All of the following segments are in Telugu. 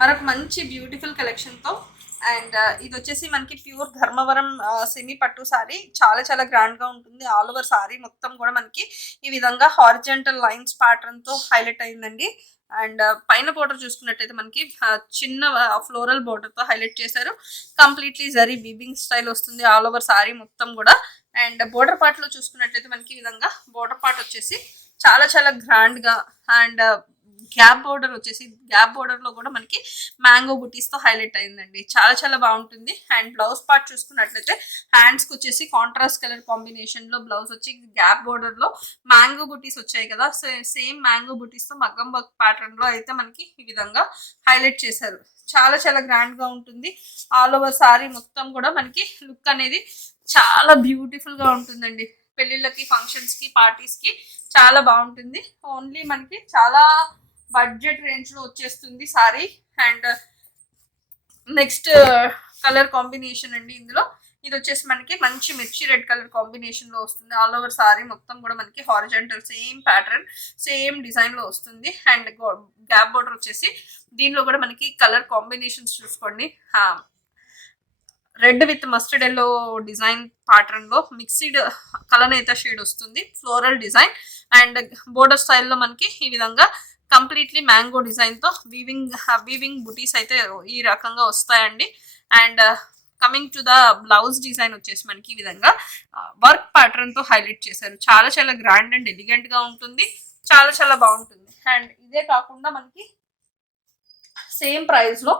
మరొక మంచి బ్యూటిఫుల్ కలెక్షన్తో. అండ్ ఇది వచ్చేసి మనకి ప్యూర్ ధర్మవరం సెమీ పట్టు సారీ. చాలా చాలా గ్రాండ్గా ఉంటుంది. ఆల్ ఓవర్ సారీ మొత్తం కూడా మనకి ఈ విధంగా హారిజంటల్ లైన్స్ ప్యాటర్న్తో హైలైట్ అయిందండి. అండ్ పైన బోర్డర్ చూసుకున్నట్టయితే మనకి చిన్న ఫ్లోరల్ బోర్డర్తో హైలైట్ చేశారు. కంప్లీట్లీ జరీ వీవింగ్ స్టైల్ వస్తుంది ఆల్ ఓవర్ సారీ మొత్తం కూడా. అండ్ బోర్డర్ పార్ట్లో చూసుకున్నట్లయితే మనకి ఈ విధంగా బోర్డర్ పార్ట్ వచ్చేసి చాలా చాలా గ్రాండ్గా అండ్ గ్యాప్ బోర్డర్ వచ్చేసి గ్యాప్ బోర్డర్లో కూడా మనకి మ్యాంగో బుటీస్తో హైలైట్ అయిందండి. చాలా చాలా బాగుంటుంది. అండ్ బ్లౌజ్ పార్ట్ చూసుకున్నట్లయితే హ్యాండ్స్కి వచ్చేసి కాంట్రాస్ట్ కలర్ కాంబినేషన్లో బ్లౌజ్ వచ్చి గ్యాప్ బోర్డర్లో మ్యాంగో బుటీస్ వచ్చాయి కదా, సేమ్ మ్యాంగో బుటీస్తో మగ్గం వర్క్ ప్యాటర్న్లో అయితే మనకి ఈ విధంగా హైలైట్ చేశారు. చాలా చాలా గ్రాండ్గా ఉంటుంది. ఆల్ ఓవర్ సారీ మొత్తం కూడా మనకి లుక్ అనేది చాలా బ్యూటిఫుల్గా ఉంటుందండి. పెళ్ళిళ్ళకి, ఫంక్షన్స్కి, పార్టీస్కి చాలా బాగుంటుంది. ఓన్లీ మనకి చాలా బడ్జెట్ రేంజ్లో వచ్చేస్తుంది sorry. And next colour combination అండి. ఇందులో ఇది వచ్చేసి మనకి మంచి మిర్చి రెడ్ కలర్ కాంబినేషన్లో వస్తుంది. ఆల్ ఓవర్ సారీ మొత్తం కూడా మనకి హారిజంటల్ సేమ్ ప్యాటర్న్ సేమ్ డిజైన్లో వస్తుంది. అండ్ గ్యాప్ బోర్డర్ వచ్చేసి దీనిలో కూడా మనకి కలర్ కాంబినేషన్స్ చూసుకోండి. Red with mustard yellow design ప్యాటర్న్లో మిక్స్డ్ కలనేత షేడ్ వస్తుంది. ఫ్లోరల్ డిజైన్ అండ్ బోర్డర్ స్టైల్లో మనకి ఈ విధంగా కంప్లీట్లీ మ్యాంగో డిజైన్తో వీవింగ్ బుటీస్ అయితే ఈ రకంగా వస్తాయండి. And coming to the blouse design వచ్చేసి మనకి ఈ విధంగా వర్క్ ప్యాటర్న్తో హైలైట్ చేశారు. చాలా చాలా గ్రాండ్ అండ్ ఎలిగెంట్గా ఉంటుంది. చాలా చాలా బాగుంటుంది. అండ్ ఇదే కాకుండా మనకి సేమ్ ప్రైస్లో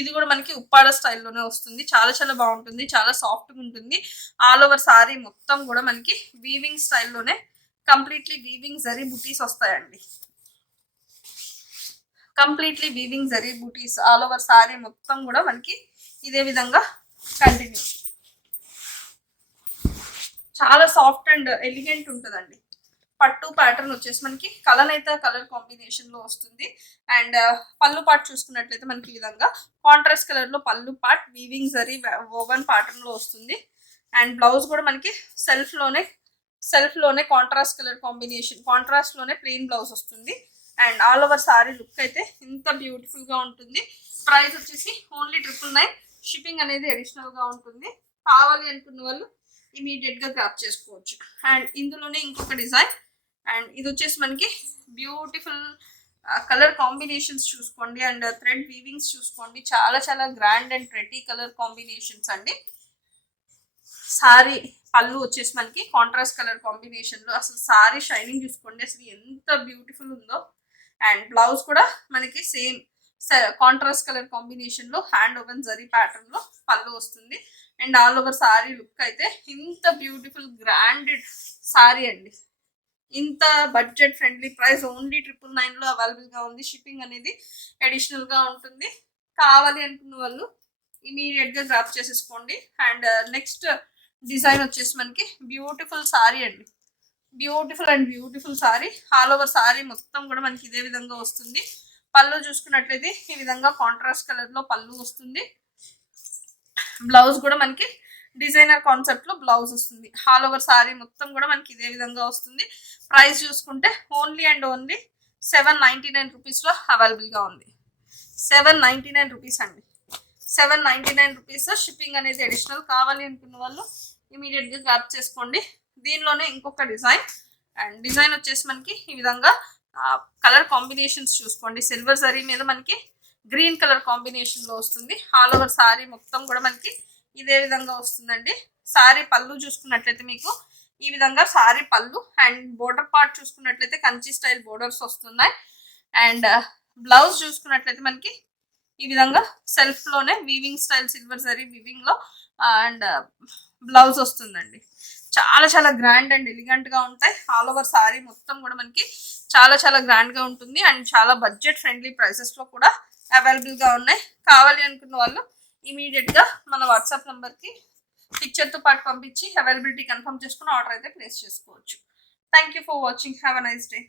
ఇది కూడా మనకి ఉప్పాడ స్టైల్లోనే వస్తుంది. చాలా చాలా బాగుంటుంది. చాలా సాఫ్ట్గా ఉంటుంది. ఆల్ ఓవర్ సారీ మొత్తం కూడా మనకి వీవింగ్ స్టైల్లోనే కంప్లీట్లీ వీవింగ్ జరీ బుటీస్ వస్తాయండి. కంప్లీట్లీ వీవింగ్ జరీ బూటీస్ ఆల్ ఓవర్ సారీ మొత్తం కూడా మనకి ఇదే విధంగా కంటిన్యూ. చాలా సాఫ్ట్ అండ్ ఎలిగెంట్ ఉంటుందండి. పట్టు ప్యాటర్న్ వచ్చేసి మనకి కలనైతే కలర్ కాంబినేషన్లో వస్తుంది. అండ్ పళ్ళు పార్ట్ చూసుకున్నట్లయితే మనకి ఈ విధంగా కాంట్రాస్ట్ కలర్లో పళ్ళు పార్ట్ వీవింగ్ జరీ ఓవెన్ ప్యాటర్న్లో వస్తుంది. అండ్ బ్లౌజ్ కూడా మనకి సెల్ఫ్లోనే కాంట్రాస్ట్ కలర్ కాంబినేషన్ కాంట్రాస్ట్లోనే ప్లెయిన్ బ్లౌజ్ వస్తుంది. And all over sari look అయితే ఇంత బ్యూటిఫుల్గా ఉంటుంది. ప్రైస్ వచ్చేసి ఓన్లీ 999. షిప్పింగ్ అనేది అడిషనల్గా ఉంటుంది. కావాలి అనుకున్న వాళ్ళు ఇమీడియట్గా గ్రాప్ చేసుకోవచ్చు. అండ్ ఇందులోనే ఇంకొక డిజైన్. అండ్ ఇది వచ్చేసి మనకి బ్యూటిఫుల్ కలర్ కాంబినేషన్స్ చూసుకోండి. అండ్ థ్రెడ్ వీవింగ్స్ చూసుకోండి. చాలా చాలా grand and pretty colour combinations అండి. సారీ పళ్ళు వచ్చేసి మనకి కాంట్రాస్ట్ కలర్ కాంబినేషన్లో అసలు సారీ షైనింగ్ చూసుకోండి అసలు ఎంత బ్యూటిఫుల్ ఉందో. అండ్ బ్లౌజ్ కూడా మనకి సేమ్ కాంట్రాస్ట్ కలర్ కాంబినేషన్లో హ్యాండ్ ఓవెన్ జరీ ప్యాటర్న్లో పళ్ళు వస్తుంది. And all over sari look అయితే ఇంత బ్యూటిఫుల్ గ్రాండెడ్ సారీ అండి. ఇంత బడ్జెట్ ఫ్రెండ్లీ ప్రైస్ ఓన్లీ 999లో అవైలబుల్గా ఉంది. షిప్పింగ్ అనేది అడిషనల్గా ఉంటుంది. కావాలి అనుకున్న వాళ్ళు ఇమీడియట్గా గ్రాప్ చేసేసుకోండి. అండ్ నెక్స్ట్ డిజైన్ వచ్చేసి మనకి బ్యూటిఫుల్ సారీ అండి. Beautiful sorry. All over sorry మొత్తం కూడా మనకి ఇదే విధంగా వస్తుంది. పళ్ళు చూసుకున్నట్లయితే ఈ విధంగా కాంట్రాస్ట్ కలర్లో పళ్ళు వస్తుంది. బ్లౌజ్ కూడా మనకి డిజైనర్ కాన్సెప్ట్లో బ్లౌజ్ వస్తుంది. ఆల్ ఓవర్ సారీ మొత్తం కూడా మనకి ఇదే విధంగా వస్తుంది. ప్రైస్ చూసుకుంటే ఓన్లీ అండ్ ఓన్లీ 799 రూపీస్లో అవైలబుల్గా ఉంది. 799 రూపీస్ అండి. 799 రూపీస్. షిప్పింగ్ అనేది అడిషనల్. కావాలి అనుకున్న వాళ్ళు ఇమీడియట్గా గ్రాప్ చేసుకోండి. దీనిలోనే ఇంకొక డిజైన్. అండ్ డిజైన్ వచ్చేసి మనకి ఈ విధంగా కలర్ కాంబినేషన్స్ చూసుకోండి. సిల్వర్ జరీ మీద మనకి గ్రీన్ కలర్ కాంబినేషన్లో వస్తుంది. ఆల్ ఓవర్ సారీ మొత్తం కూడా మనకి ఇదే విధంగా వస్తుందండి. సారీ పళ్ళు చూసుకున్నట్లయితే మీకు ఈ విధంగా సారీ పళ్ళు. అండ్ బోర్డర్ పార్ట్ చూసుకున్నట్లయితే కంచి స్టైల్ బోర్డర్స్ వస్తున్నాయి. అండ్ బ్లౌజ్ చూసుకున్నట్లయితే మనకి ఈ విధంగా సెల్ఫ్లోనే వీవింగ్ స్టైల్ సిల్వర్ జరీ వీవింగ్లో అండ్ బ్లౌజ్ వస్తుందండి. చాలా చాలా గ్రాండ్ అండ్ ఎలిగెంట్గా ఉంటాయి. ఆల్ ఓవర్ సారీ మొత్తం కూడా మనకి చాలా చాలా గ్రాండ్గా ఉంటుంది. అండ్ చాలా బడ్జెట్ ఫ్రెండ్లీ ప్రైసెస్లో కూడా అవైలబుల్గా ఉన్నాయి. కావాలి అనుకున్న వాళ్ళు ఇమీడియట్గా మన వాట్సాప్ నెంబర్కి పిక్చర్తో పాటు పంపించి అవైలబిలిటీ కన్ఫర్మ్ చేసుకుని ఆర్డర్ అయితే ప్లేస్ చేసుకోవచ్చు. Thank you for watching. Have a nice day.